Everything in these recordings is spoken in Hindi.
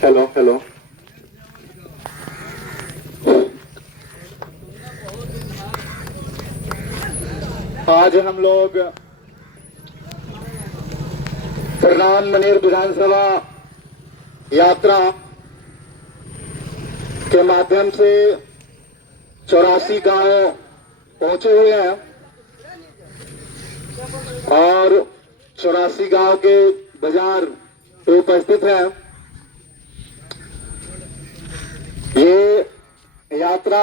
Hello hello. आज हम लोग फरनान मनेर विधानसभा यात्रा के माध्यम से 84 गांव पहुंचे हुए हैं और 84 गांव के बाजार पे उपस्थित हैं। ये यात्रा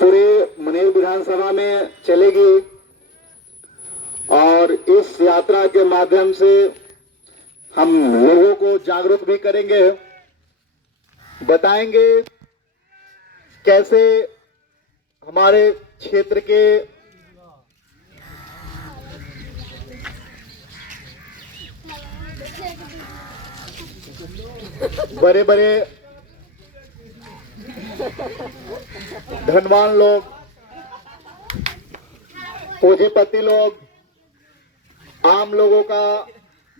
पूरे मनेर विधानसभा में चलेगी और इस यात्रा के माध्यम से हम लोगों को जागरूक भी करेंगे, बताएंगे कैसे हमारे क्षेत्र के बड़े बड़े धनवान लोग, पूंजीपति लोग, आम लोगों का,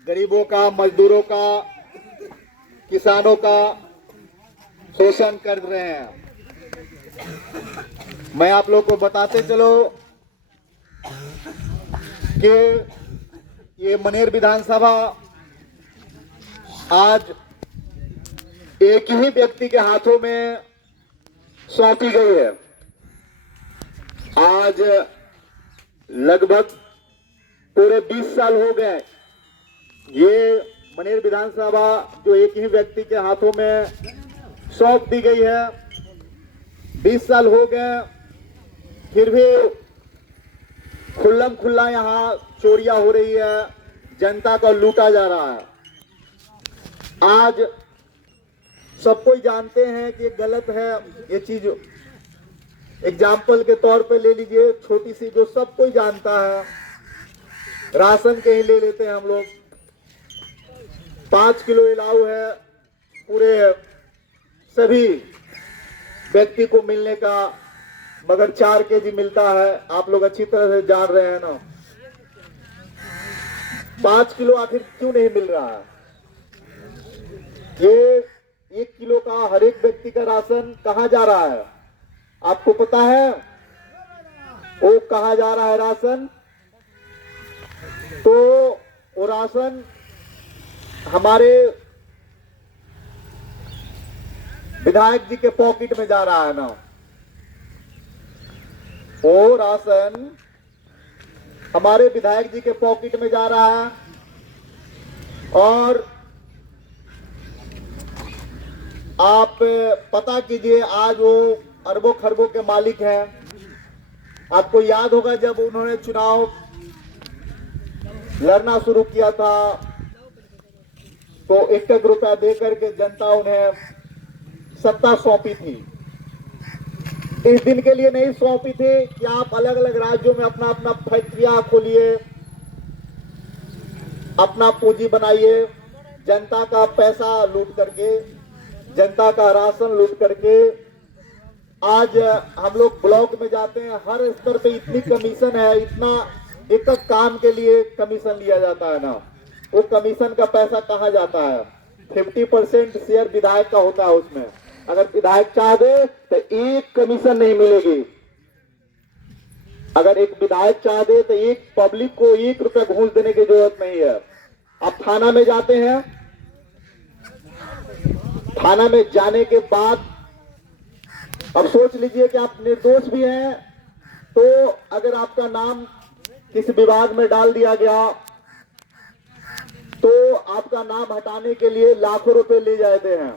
गरीबों का, मजदूरों का, किसानों का शोषण कर रहे हैं। मैं आप लोग को बताते चलो कि ये मनेर विधानसभा आज एक ही व्यक्ति के हाथों में सौंपी गई है। आज लगभग पूरे 20 साल हो गए ये मनेर विधानसभा जो एक ही व्यक्ति के हाथों में सौंप दी गई है। 20 साल हो गए, फिर भी खुल्लम खुल्ला यहाँ चोरियां हो रही है, जनता को लूटा जा रहा है। आज सब कोई जानते हैं कि गलत है ये चीज। एग्जाम्पल के तौर पे ले लीजिए, छोटी सी जो सब कोई जानता है, राशन के ही ले लेते हैं हम लोग। 5 किलो अलाउ है पूरे सभी व्यक्ति को मिलने का, मगर 4 केजी मिलता है। आप लोग अच्छी तरह से जान रहे हैं ना। 5 किलो आखिर क्यों नहीं मिल रहा है? ये 1 किलो का हर एक व्यक्ति का राशन कहाँ जा रहा है आपको पता है? वो कहाँ जा रहा है राशन? तो वो राशन हमारे विधायक जी के पॉकेट में जा रहा है ना। वो राशन हमारे विधायक जी के पॉकेट में जा रहा है और आप पता कीजिए, आज वो अरबों खरबों के मालिक हैं। आपको याद होगा जब उन्होंने चुनाव लड़ना शुरू किया था तो 1-1 रुपया देकर के जनता उन्हें सत्ता सौंपी थी। इस दिन के लिए नहीं सौंपी थी कि आप अलग अलग राज्यों में अपना अपना फैक्ट्रियां खोलिए, अपना पूंजी बनाइए, जनता का पैसा लूट करके, जनता का राशन लूट करके। आज हम लोग ब्लॉक में जाते हैं, हर स्तर पे इतनी कमीशन है, इतना एक काम के लिए कमीशन लिया जाता है ना। वो कमीशन का पैसा कहाँ जाता है? 50% शेयर विधायक का होता है उसमें। अगर विधायक चाह दे तो एक कमीशन नहीं मिलेगी। अगर एक विधायक चाह दे तो एक पब्लिक को 1 रुपया घूस देने की जरूरत नहीं है। आप थाना में जाते हैं, थाना में जाने के बाद अब सोच लीजिए कि आप निर्दोष भी हैं, तो अगर आपका नाम किसी विभाग में डाल दिया गया तो आपका नाम हटाने के लिए लाखों रुपए ले जाते हैं।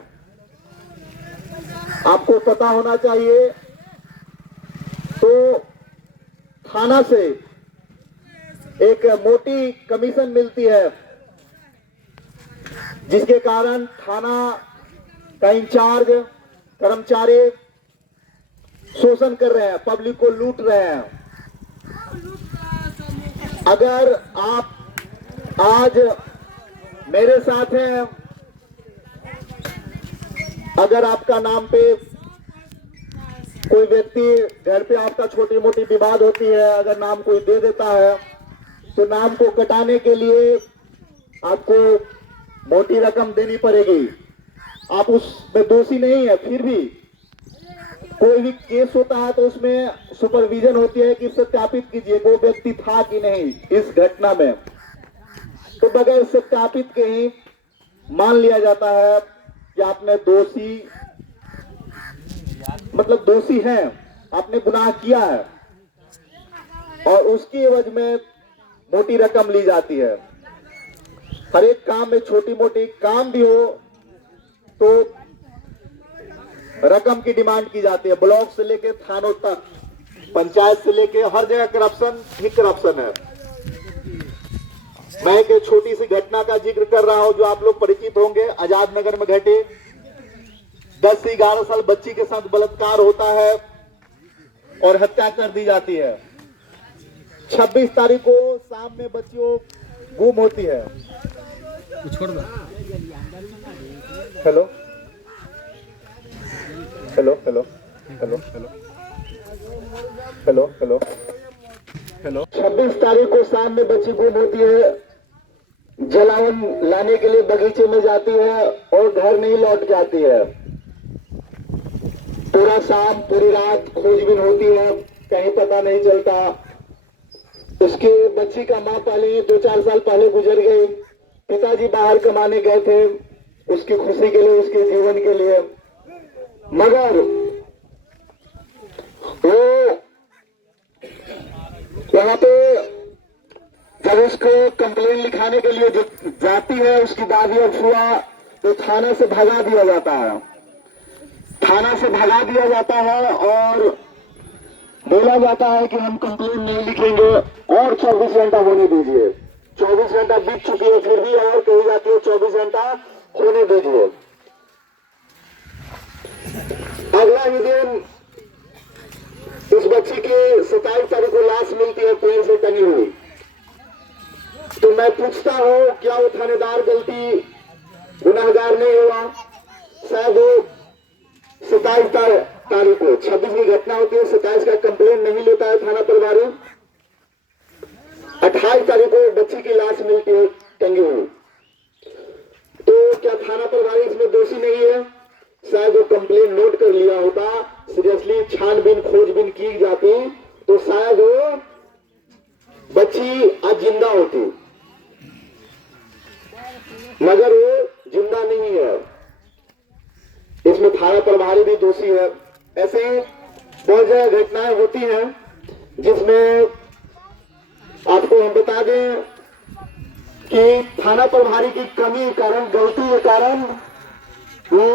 आपको पता होना चाहिए। तो थाना से एक मोटी कमीशन मिलती है, जिसके कारण थाना का इंचार्ज कर्मचारी शोषण कर रहे हैं, पब्लिक को लूट रहे हैं। अगर आप आज मेरे साथ हैं, अगर आपका नाम पे कोई व्यक्ति घर पे आपका छोटी मोटी विवाद होती है, अगर नाम कोई दे देता है तो नाम को कटाने के लिए आपको मोटी रकम देनी पड़ेगी। आप उसमें दोषी नहीं है, फिर भी कोई भी केस होता है तो उसमें सुपरविजन होती है कि सत्यापित कीजिए वो व्यक्ति था कि नहीं इस घटना में। तो बगैर सत्यापित के ही मान लिया जाता है कि आपने दोषी हैं, आपने गुनाह किया है, और उसकी एवज में मोटी रकम ली जाती है। हर एक काम में छोटी मोटी काम भी हो तो रकम की डिमांड की जाती है। ब्लॉक से लेके थानों तक, पंचायत से लेके हर जगह करप्शन ही करप्शन है। मैं एक छोटी सी घटना का जिक्र कर रहा हूं जो आप लोग परिचित होंगे। आजाद नगर में घटे 10 से 11 साल बच्ची के साथ बलात्कार होता है और हत्या कर दी जाती है। 26 तारीख को शाम में बच्चियों गुम होती है। छोड़ दो। Hello hello hello hello hello hello hello hello 26 तारीख को शाम में बच्ची गुम होती है। जलावन लाने के लिए बगीचे में जाती है और घर नहीं लौट के आती है। पूरा शाम पूरी रात खोजबीन होती है, कहीं पता नहीं चलता। उसके बच्ची का मां पहले 2-4 साल पहले गुजर गई। पिताजी बाहर कमाने गए थे उसकी खुशी के लिए, उसके जीवन के लिए, मगर वो वहां पे जब उसको कंप्लेन लिखाने के लिए जाती है उसकी दादी और फुआ, तो थाना से भगा दिया जाता है। थाना से भगा दिया जाता है और बोला जाता है कि हम कंप्लेन नहीं लिखेंगे और 24 घंटा होने दीजिए। 24 घंटा बीत चुकी है फिर भी और कही जाती है 24 घंटा होने दीजिए। अगला ही दिन उस बच्ची की 27 तारीख को लाश मिलती है पेड़ से टंगी हुई। तो मैं पूछता हूं क्या वो थानेदार गलती गुनाहगार नहीं हुआ? शायद वो 27 तारीख को 26 की घटना होती है, 27 का कंप्लेन नहीं लेता है थाना प्रभारी। 28 तारीख को बच्ची की लाश मिलती है टंगी हुई। तो क्या थाना प्रभारी इसमें दोषी नहीं है? शायद वो कंप्लेन नोट कर लिया होता, सीरियसली छानबीन खोजबीन की जाती तो शायद वो बच्ची आज जिंदा होती, मगर वो जिंदा नहीं है। इसमें थाना प्रभारी भी दोषी है। ऐसे बहुत जगह घटनाएं होती हैं जिसमें आपको हम बता दें कि थाना प्रभारी की कमी के कारण, गलती के कारण वो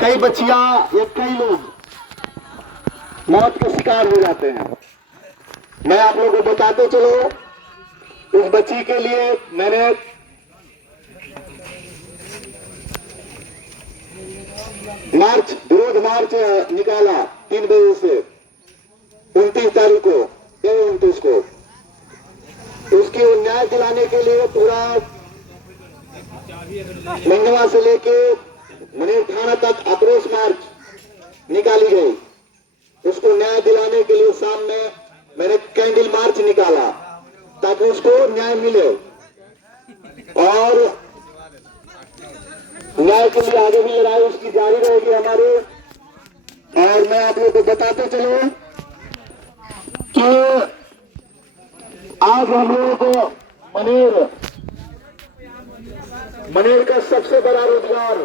कई बच्चियां या कई लोग मौत के शिकार हो जाते हैं। मैं आप लोगों को बताते चलो, उस बच्ची के लिए मैंने विरोध मार्च निकाला 3 बजे से 29 तारीख को, 29 को। उसके न्याय दिलाने के लिए पूरा मंडवा से लेके मनेर थाना तक आक्रोश मार्च निकाली गई। उसको न्याय दिलाने के लिए शाम में मैंने कैंडल मार्च निकाला ताकि उसको न्याय मिले और न्याय के लिए आगे भी लड़ाई उसकी जारी रहेगी हमारी। और मैं आप लोगों को बताते चलो कि आज हम लोगों को मनेर का सबसे बड़ा रोजगार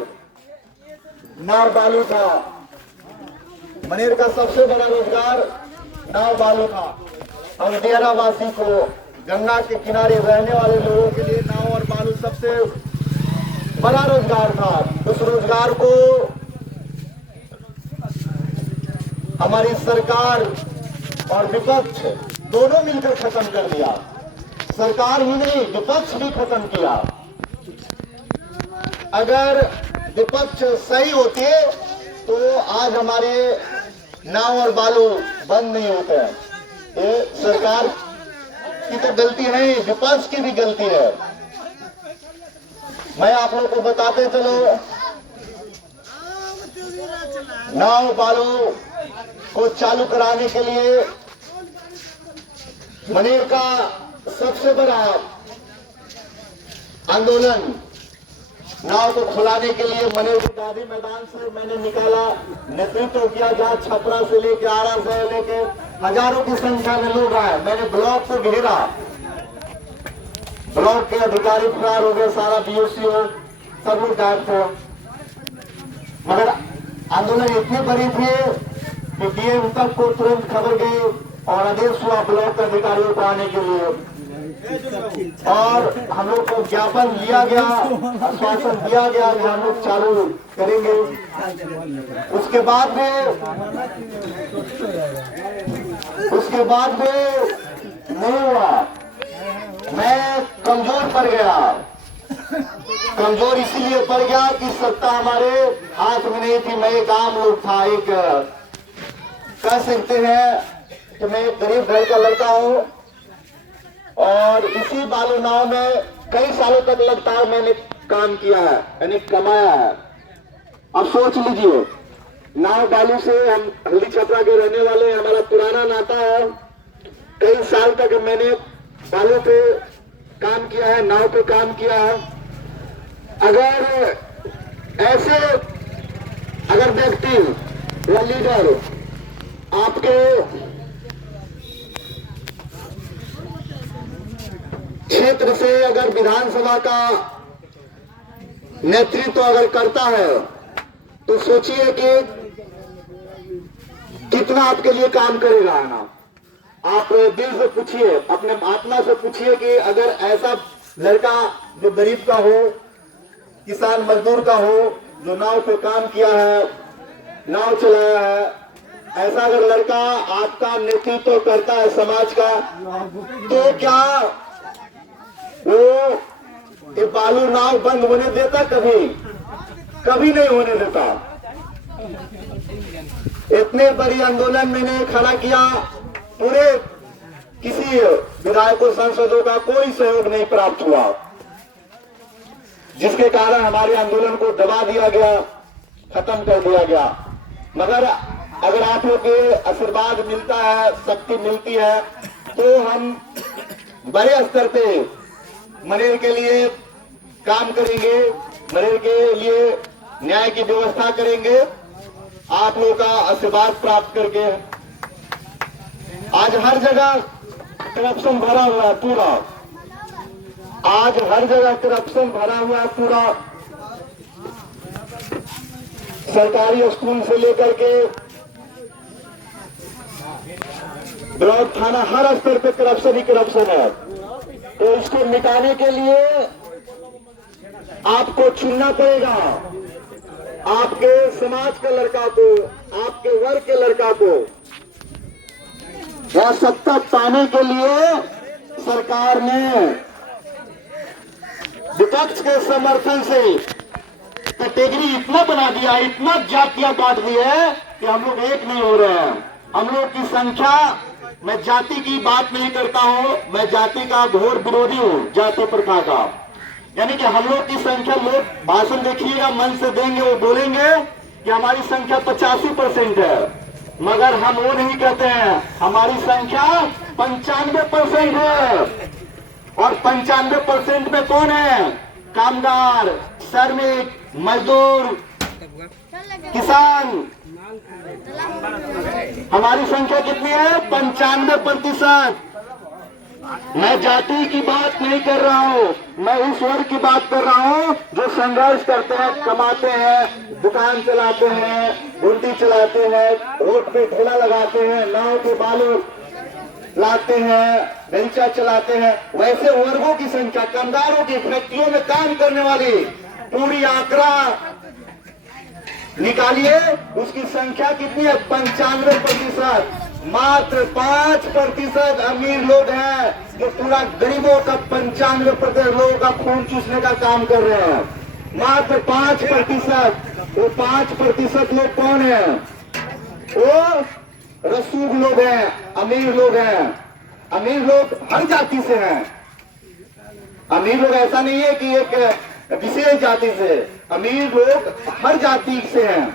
नाव बालू था। मनेर का सबसे बड़ा रोजगार नाव बालू था। हम डेरा वासी को, गंगा के किनारे रहने वाले लोगों के लिए नाव और बालू सबसे बड़ा रोजगार था। उस रोजगार को हमारी सरकार और विपक्ष दोनों मिलकर खत्म कर दिया। सरकार ही नहीं, विपक्ष भी खत्म किया। अगर विपक्ष सही होते तो आज हमारे नाव और बालू बंद नहीं होते हैं। ये सरकार की तो गलती नहीं, विपक्ष की भी गलती है। मैं आप लोगों को बताते चलो, नाव बालू को चालू कराने के लिए मनेर का सबसे बड़ा आंदोलन नाव को खुलाने के लिए मनेर के गांधी मैदान से मैंने निकाला, नेतृत्व किया, जहाँ छपरा से लेके आरा से लेके हजारों की संख्या में लोग आए। मैंने ब्लॉक को घेरा, ब्लॉक के अधिकारी फरार हो गए, सारा बीओसी हो, सब लोग गायब थे। मगर आंदोलन इतनी बड़ी थी कि डीएम तक को तुरंत खबर गई और आदेश हुआ ब्लॉक अधिकारियों को आने के लिए, और हम लोग को ज्ञापन दिया गया, आश्वासन दिया गया कि हम लोग चालू करेंगे। उसके बाद में नहीं हुआ, मैं कमजोर पड़ गया। कमजोर इसीलिए पड़ गया कि सत्ता हमारे हाथ में नहीं थी। मैं एक आम लोग था, एक कह सकते हैं कि मैं एक गरीब घर का लड़का हूं, और इसी बालू नाव में कई सालों तक लगातार मैंने काम किया है, यानी कमाया है। अब सोच लीजिए, नाव बालू से, हम हल्दी छपरा के रहने वाले, हमारा पुराना नाता है। कई साल तक मैंने बालू पे काम किया है, नाव पे काम किया है। अगर व्यक्ति या लीडर आपके क्षेत्र से अगर विधानसभा का नेतृत्व अगर करता है, तो सोचिए कि कितना आपके लिए काम करेगा ना। आप दिल से पूछिए, अपने आत्मा से पूछिए कि अगर ऐसा लड़का जो गरीब का हो, किसान मजदूर का हो, जो नाव पे काम किया है, नाव चलाया है, ऐसा अगर लड़का आपका नेतृत्व करता है समाज का, तो क्या वो ये बालू नाव बंद होने देता? कभी नहीं होने देता। इतने बड़ी आंदोलन मैंने खड़ा किया, पूरे किसी विधायकों सांसदों का कोई सहयोग नहीं प्राप्त हुआ, जिसके कारण हमारे आंदोलन को दबा दिया गया, खत्म कर दिया गया। मगर अगर आप लोग के आशीर्वाद मिलता है, शक्ति मिलती है, तो हम बड़े स्तर पे मनेर के लिए काम करेंगे, मनेर के लिए न्याय की व्यवस्था करेंगे, आप लोगों का आशीर्वाद प्राप्त करके। आज हर जगह करप्शन भरा हुआ है पूरा, आज हर जगह करप्शन भरा हुआ है पूरा। सरकारी स्कूल से लेकर के ब्लॉक थाना, हर स्तर पे करप्शन ही करप्शन है। तो इसको मिटाने के लिए आपको चुनना पड़ेगा, आपके समाज के लड़का को, आपके वर्ग के लड़का को। यह सत्ता पाने के लिए सरकार ने विपक्ष के समर्थन से कैटेगरी इतना बना दिया, इतना जातियां बांट दी है कि हम लोग एक नहीं हो रहे हैं। हम लोग की संख्या, मैं जाति की बात नहीं करता हूं, मैं जाति का घोर विरोधी हूं, जाति प्रथा का। यानी कि हम लोग की संख्या, लोग भाषण देखिएगा मन से देंगे, वो बोलेंगे कि हमारी संख्या 85% है, मगर हम वो नहीं कहते हैं, हमारी संख्या 95% है। और 95% में कौन है? कामगार, श्रमिक, मजदूर, किसान। हमारी संख्या कितनी है? 95%। मैं जाति की बात नहीं कर रहा हूँ, मैं उस वर्ग की बात कर रहा हूँ जो संघर्ष करते हैं, कमाते हैं, दुकान चलाते हैं, गुंडी चलाते हैं, रोड पे ठेला लगाते हैं, नाव पे बालू लाते हैं, बेंचा चलाते हैं। वैसे वर्गों की संख्या, कामगारों की, फैक्ट्रियों में काम करने वाली पूरी आंकड़ा निकालिए, उसकी संख्या कितनी है? 95%। मात्र 5% अमीर लोग हैं जो पूरा गरीबों का 95% लोगों का खून चूसने का काम कर रहे हैं। मात्र 5%। वो 5% लोग कौन है? वो रसूख लोग हैं, अमीर लोग हैं। अमीर लोग हर जाति से हैं। अमीर लोग ऐसा नहीं है कि एक विशेष जाति से, अमीर लोग हर जाति से हैं।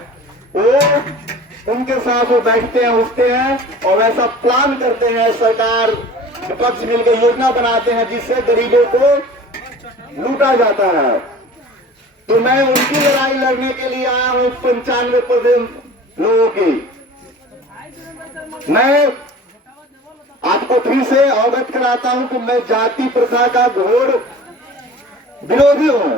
वो उनके साथ वो बैठते हैं, उठते हैं और ऐसा प्लान करते हैं सरकार विपक्ष मिलकर योजना बनाते हैं जिससे गरीबों को लूटा जाता है। तो मैं उनकी लड़ाई लड़ने के लिए आया हूं 95% लोगों की। मैं आपको फिर से अवगत कराता हूं कि मैं जाति प्रथा का घोर विरोधी हूं।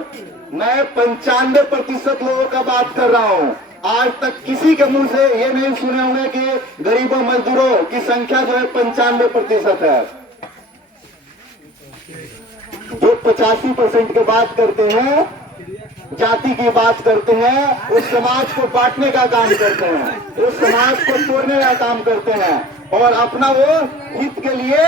मैं 95% लोगों का बात कर रहा हूं। आज तक किसी के मुंह से ये नहीं सुने होंगे कि गरीबों मजदूरों की संख्या जो है 95% है। जो 85% की बात करते हैं, जाति की बात करते हैं, उस समाज को बांटने का काम करते हैं, उस समाज को तोड़ने का काम करते हैं और अपना वो हित के लिए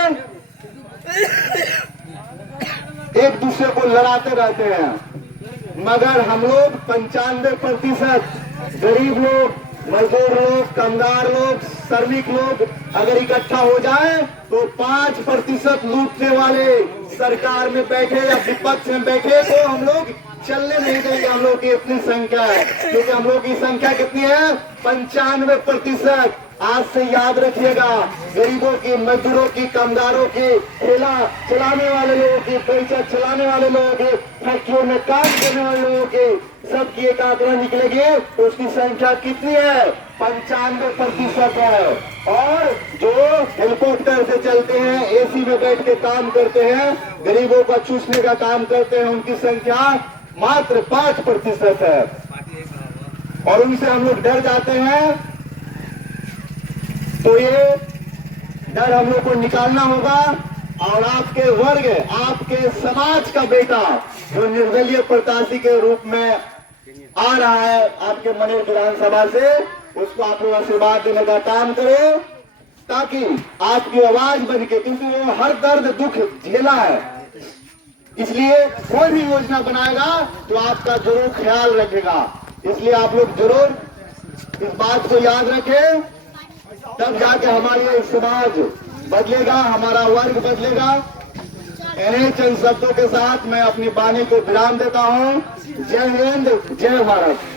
एक दूसरे को लड़ाते रहते हैं। मगर हम लोग 95% गरीब लोग, मजदूर लोग, कामगार लोग, श्रमिक लोग अगर इकट्ठा हो जाए तो 5% लूटने वाले सरकार में बैठे या विपक्ष में बैठे तो हम लोग चलने नहीं देंगे। हम लोग की इतनी संख्या है, क्योंकि हम लोग की संख्या कितनी है? 95%। आज से याद रखिएगा, गरीबों की, मजदूरों की, कामगारों की, ठेला चलाने वाले लोगों की, पैसा चलाने वाले लोगों की, फैक्ट्रियों में काम करने वाले लोगों की, सबकी एक आंकड़ा निकलेगी तो उसकी संख्या कितनी है? 95% है। और जो हेलीकॉप्टर से चलते हैं, एसी में बैठ के काम करते हैं, गरीबों का चूसने का काम करते हैं, उनकी संख्या मात्र 5% है। और उनसे हम लोग डर जाते हैं। तो ये डर हम लोग को निकालना होगा और आपके वर्ग, आपके समाज का बेटा जो निर्दलीय प्रत्याशी के रूप में आ रहा है आपके मनेर विधानसभा से, उसको आप लोग आशीर्वाद देने का काम करें ताकि आपकी आवाज बनके, क्योंकि वो हर दर्द दुख झेला है, इसलिए कोई भी योजना बनाएगा तो आपका जरूर ख्याल रखेगा। इसलिए आप लोग जरूर इस बात को याद रखें, तब जाके हमारे समाज बदलेगा, हमारा वर्ग बदलेगा। इन्हीं चंद शब्दों के साथ मैं अपनी वाणी को विराम देता हूं। जय हिंद, जय भारत।